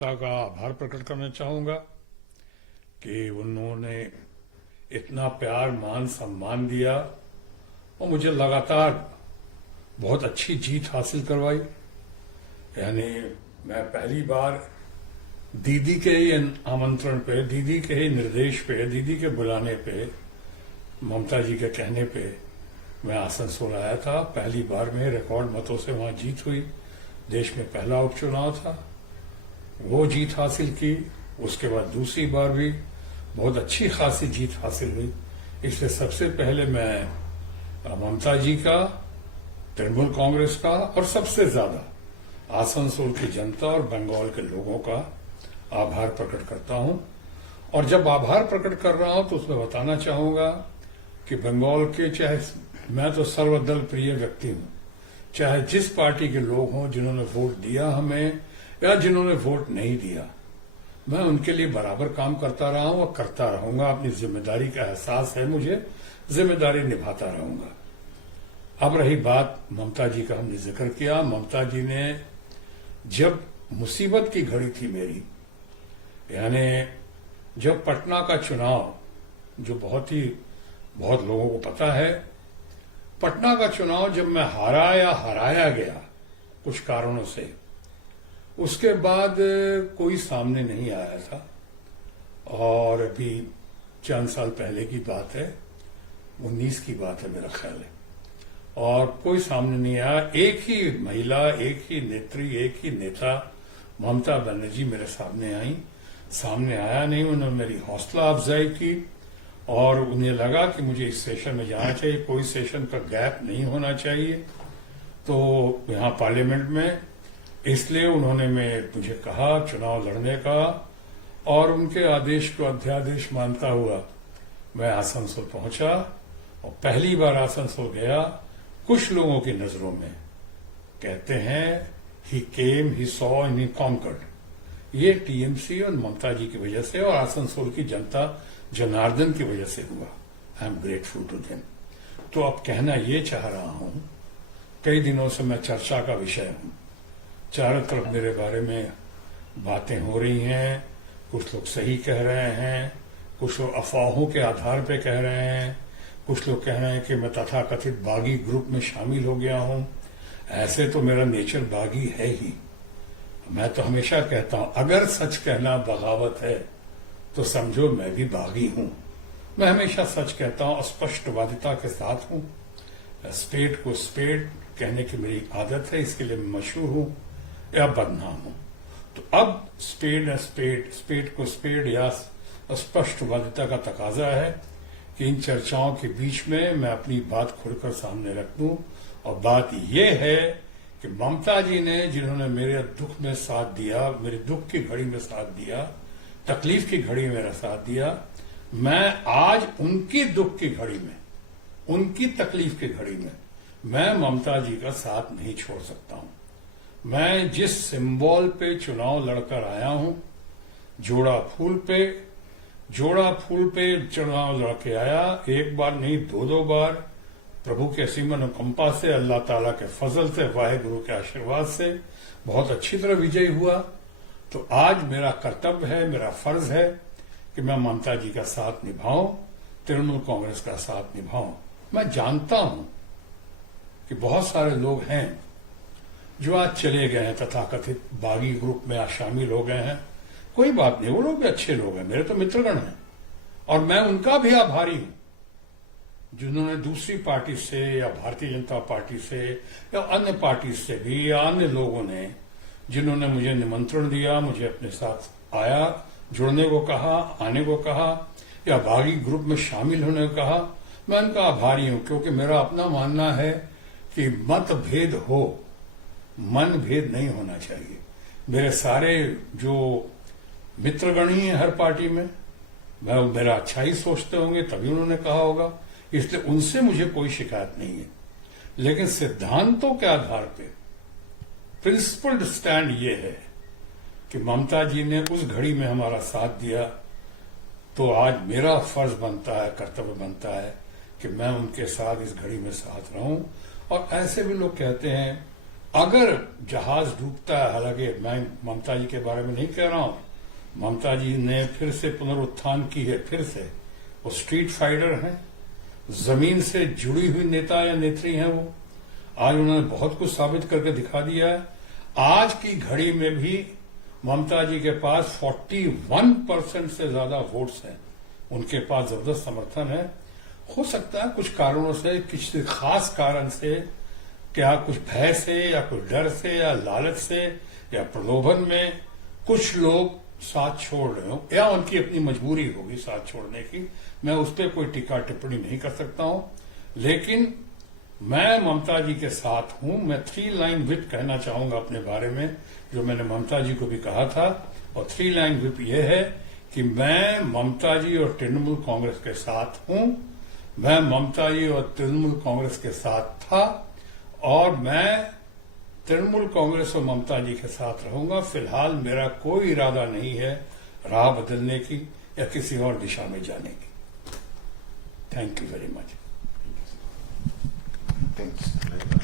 का आभार प्रकट करना चाहूंगा कि उन्होंने इतना प्यार मान सम्मान दिया और मुझे लगातार बहुत अच्छी जीत हासिल करवाई। यानी मैं पहली बार दीदी के ही आमंत्रण पे, दीदी के ही निर्देश पे, दीदी के बुलाने पे, ममता जी के कहने पे मैं आसनसोल आया था। पहली बार में रिकॉर्ड मतों से वहां जीत हुई। देश में पहला उपचुनाव था, वो जीत हासिल की। उसके बाद दूसरी बार भी बहुत अच्छी खासी जीत हासिल हुई। इसलिए सबसे पहले मैं ममता जी का, तृणमूल कांग्रेस का और सबसे ज्यादा आसनसोल की जनता और बंगाल के लोगों का आभार प्रकट करता हूं। और जब आभार प्रकट कर रहा हूं तो उसमें बताना चाहूंगा कि बंगाल के, चाहे मैं तो सर्वदल प्रिय व्यक्ति हूं, चाहे जिस पार्टी के लोग हों जिन्होंने वोट दिया हमें या जिन्होंने वोट नहीं दिया, मैं उनके लिए बराबर काम करता रहा हूं और करता रहूंगा। अपनी जिम्मेदारी का एहसास है मुझे, जिम्मेदारी निभाता रहूंगा। अब रही बात ममता जी का, हमने जिक्र किया। ममता जी ने जब मुसीबत की घड़ी थी मेरी, यानी जब पटना का चुनाव, जो बहुत लोगों को पता है, पटना का चुनाव जब मैं हारा या हराया गया कुछ कारणों से, उसके बाद कोई सामने नहीं आया था। और अभी चंद साल पहले की बात है, 19 की बात है मेरा ख्याल है, और कोई सामने नहीं आया। एक ही महिला, एक ही नेत्री, एक ही नेता ममता बनर्जी मेरे सामने आई। सामने आया नहीं, उन्होंने मेरी हौसला अफजाई की और उन्हें लगा कि मुझे इस सेशन में जाना चाहिए, कोई सेशन का गैप नहीं होना चाहिए। तो यहां पार्लियामेंट में इसलिए उन्होंने मुझे कहा चुनाव लड़ने का, और उनके आदेश को अध्यादेश मानता हुआ मैं आसनसोल पहुंचा। और पहली बार आसनसोल गया, कुछ लोगों की नजरों में कहते हैं he came, he saw and he conquered. ये टीएमसी और ममता जी की वजह से और आसनसोल की जनता जनार्दन की वजह से हुआ। I am grateful to them. तो अब कहना ये चाह रहा हूं, कई दिनों से मैं चर्चा का विषय हूं, चारों तरफ मेरे बारे में बातें हो रही हैं। कुछ लोग सही कह रहे हैं, कुछ लोग अफवाहों के आधार पर कह रहे हैं, कुछ लोग कह रहे हैं कि मैं तथाकथित बागी ग्रुप में शामिल हो गया हूं। ऐसे तो मेरा नेचर बागी है ही। मैं तो हमेशा कहता हूं, अगर सच कहना बगावत है तो समझो मैं भी बागी हूं। मैं हमेशा सच कहता हूं, स्पष्टवादिता के साथ हूं। स्पेड को स्पेड कहने की मेरी आदत है, इसके लिए मैं मशहूर हूं या बदनाम हूं। तो अब स्पेड को स्पेड या स्पष्टवादिता का तकाजा है कि इन चर्चाओं के बीच में मैं अपनी बात खुलकर सामने रख दूं। और बात यह है कि ममता जी ने, जिन्होंने मेरे दुख में साथ दिया, मेरे दुख की घड़ी में साथ दिया, तकलीफ की घड़ी में मेरा साथ दिया, मैं आज उनकी दुख की घड़ी में, उनकी तकलीफ की घड़ी में मैं ममता जी का साथ नहीं छोड़ सकता हूं। मैं जिस सिंबल पे चुनाव लड़कर आया हूं, जोड़ा फूल पे चुनाव लड़के आया, एक बार नहीं दो बार, प्रभु के असीम अनुकंपा से, अल्लाह ताला के फजल से, वाहेगुरु के आशीर्वाद से बहुत अच्छी तरह विजयी हुआ। तो आज मेरा कर्तव्य है, मेरा फर्ज है कि मैं ममता जी का साथ निभाऊं, तृणमूल कांग्रेस का साथ निभाऊं। मैं जानता हूं कि बहुत सारे लोग हैं जो आज चले गए हैं, तथाकथित बागी ग्रुप में आज शामिल हो गए हैं। कोई बात नहीं, वो लोग भी अच्छे लोग हैं, मेरे तो मित्रगण हैं, और मैं उनका भी आभारी हूं जिन्होंने दूसरी पार्टी से या भारतीय जनता पार्टी से या अन्य पार्टी से भी, या अन्य लोगों ने जिन्होंने मुझे निमंत्रण दिया, मुझे अपने साथ जुड़ने को कहा, आने को कहा, या बागी ग्रुप में शामिल होने को कहा। मैं उनका आभारी हूं, क्योंकि मेरा अपना मानना है कि मतभेद हो, मन भेद नहीं होना चाहिए। मेरे सारे जो मित्रगण ही हैं हर पार्टी में, मैं मेरा अच्छा ही सोचते होंगे, तभी उन्होंने कहा होगा, इसलिए उनसे मुझे कोई शिकायत नहीं है। लेकिन सिद्धांतों के आधार पर प्रिंसिपल्ड स्टैंड ये है कि ममता जी ने उस घड़ी में हमारा साथ दिया, तो आज मेरा फर्ज बनता है, कर्तव्य बनता है कि मैं उनके साथ इस घड़ी में साथ रहूं। और ऐसे भी लोग कहते हैं अगर जहाज डूबता है, हालांकि मैं ममता जी के बारे में नहीं कह रहा हूं, ममता जी ने फिर से पुनरुत्थान की है, फिर से वो स्ट्रीट फाइटर हैं, जमीन से जुड़ी हुई नेता या नेत्री हैं वो। आज उन्होंने बहुत कुछ साबित करके दिखा दिया है। आज की घड़ी में भी ममता जी के पास 41% से ज्यादा वोट्स हैं, उनके पास जबरदस्त समर्थन है। हो सकता है कुछ कारणों से, किसी खास कारण से, क्या कुछ भय से या कुछ डर से या लालच से या प्रलोभन में कुछ लोग साथ छोड़ रहे हो, या उनकी अपनी मजबूरी होगी साथ छोड़ने की। मैं उस पर कोई टीका टिप्पणी नहीं कर सकता हूं, लेकिन मैं ममता जी के साथ हूं। मैं 3 लाइन व्हिप कहना चाहूंगा अपने बारे में, जो मैंने ममता जी को भी कहा था। और 3 लाइन व्हिप यह है कि मैं ममता जी और तृणमूल कांग्रेस के साथ हूं, मैं ममता जी और तृणमूल कांग्रेस के साथ था, और मैं तृणमूल कांग्रेस और ममता जी के साथ रहूंगा। फिलहाल मेरा कोई इरादा नहीं है राह बदलने की या किसी और दिशा में जाने की। Thank you very much. Thanks.